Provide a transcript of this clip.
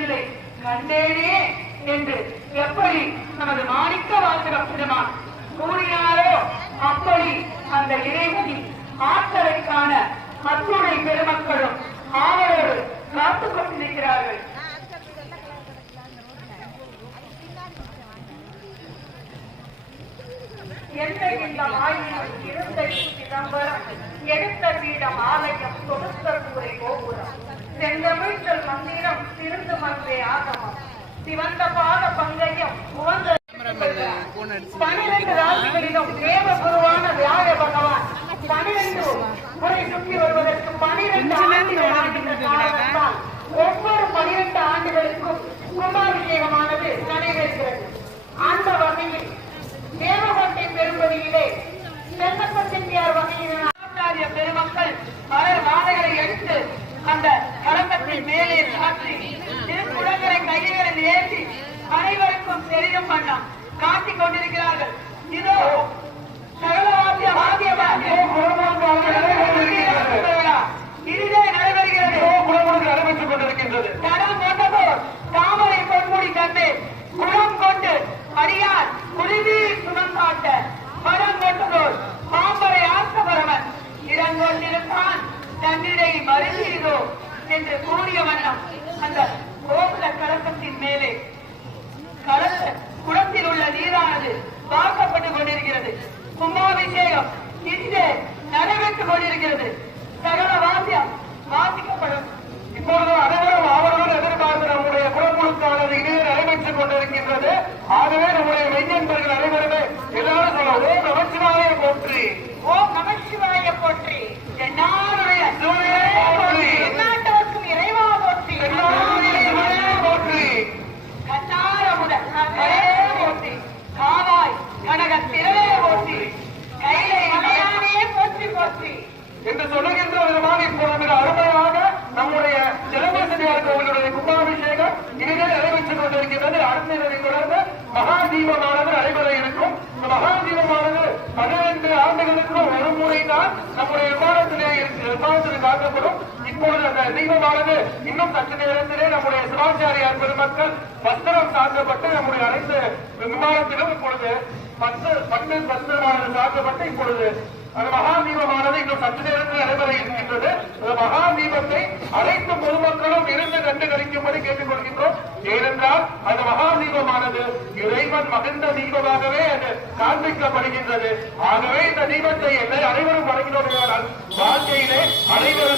இல்லை கண்டேனே என்று எப்படி நமது மாணிக்க வாசகம் பெருமான் கூறினாரோ அப்படி அந்த இறைவனி ஆற்றலைக்கான அத்துணை பெருமக்களும் ஆவலோடு காத்துக் கொண்டிருக்கிறார்கள். எந்த இந்த ஆயிரம் இருந்த சிதம்பரம் எடுத்த பீடம் ஆலயம் தொடுத்த கூரை கோபுரம் செந்தமிழ்ச்சல் மந்திரம் திருந்து மன்றே ஆகமம் சிவந்த பாத பங்கையம் உவந்த 12 ராசிகளிலும் தேவ குருவான வியாழ பகவான் 12 முறை சுற்றி வருவதற்கு 12 ஆண்டுகள் ஆகின்ற காரணத்தால் ஒவ்வொரு 12 ஆண்டுகளுக்கும் கும்பாபிஷேகமானது நடைபெறுகிறது. அந்த வகையில் தேவகோட்டை பெரும்படியிலே செல்லப்ப செட்டியார் வகையிலான ஆச்சாரிய பெருமக்கள் மலர் மாலைகளை எடுத்து அந்த கலக்கத்தின் மேலே சாற்றி திருக்குடங்களை கைகளில் ஏற்றி அனைவருக்கும் தெரியும் வண்ணம் காட்டிக் கொண்டிருக்கிறார்கள். இதோ இதுவே நடைபெறுகிறது கொண்டிருக்கின்றது. கடல் கொண்டதோர் தாமரை பொன்முடி கண்டு குளம் கொண்டு அடியார் குடிநீர் சுமந்தாட்ட படம் கொண்டதோர் பாம்பரை ஆசபரவன் இடங்கொண்டிருந்தான் தன்னிடை மருந்தீரோ என்று கூறிய வண்ணம் அந்த கோபுர கலக்கத்தின் மேலே கலந்த குளத்தில் உள்ள நீரானது பார்க்கப்பட்டுக் கொண்டிருக்கிறது. கும்பாபிஷேகம் இங்கே நடைபெற்றுக் கொண்டிருக்கிறது. சகல வாத்தியம் வாசிக்கப்படும். இப்பொழுது அனைவரும் அவரோடு எதிர்பார்த்து நம்முடைய குளமுழுக்கானது இங்கே நடைபெற்றுக் கொண்டிருக்கின்றது. ஆகவே நம்முடைய மெய்யன்பர்கள் அனைவருமே எல்லாரும் சொல்ல ஓம் நமச்சிவாய போற்றி, ஓம் நமச்சிவாய போற்றி, என்னாருடைய எந்நாட்டவர்க்கும் இறைவா போற்றி, போற்றி, கண்ணார முதல் போற்றி, காவாய் கனக திரளே போற்றி, கைலை மலையானே போற்றி போற்றி என்று சொல்லுகின்ற விதமாக இப்பொழுது அருமையாக நம்முடைய ஜலமேசனியார் கோவிலுடைய கும்பாபிஷேகம் இங்கே நடைபெற்றுக் கொண்டிருக்கிறது. அடுத்த தொடர்ந்து மகா தீபமானது நடைபெற இருக்கும். இந்த மகா தீபமானது 12 ஆண்டுகளுக்கு ஒரு முறைதான் நம்முடைய விமானத்தில் காக்கப்படும். இப்பொழுது அந்த தீபமானது இன்னும் சற்று நேரத்திலே நம்முடைய சிவாச்சாரியார் பெருமக்கள் வஸ்திரம் சாக்கப்பட்டு நம்முடைய அனைத்து விமானத்திலும் இப்பொழுது பட்டு வஸ்திரமானது சாக்கப்பட்டு இப்பொழுது அந்த மகா தீபமானது இன்னும் சற்று நேரத்தில் நடைபெற இருக்கின்றது. அந்த மகா தீபத்தை அனைத்து பொதுமக்களும் இருந்து கண்டு கழிக்கும்படி கேட்டுக் கொள்கின்றோம். ஏனென்றால் அந்த மகா தீபமானது இறைவன் மகிழ்ந்த தீபமாகவே அது காண்பிக்கப்படுகின்றது. ஆகவே இந்த தீபத்தை அனைவரும் வழங்கினோம். வாழ்க்கையிலே அனைவரும்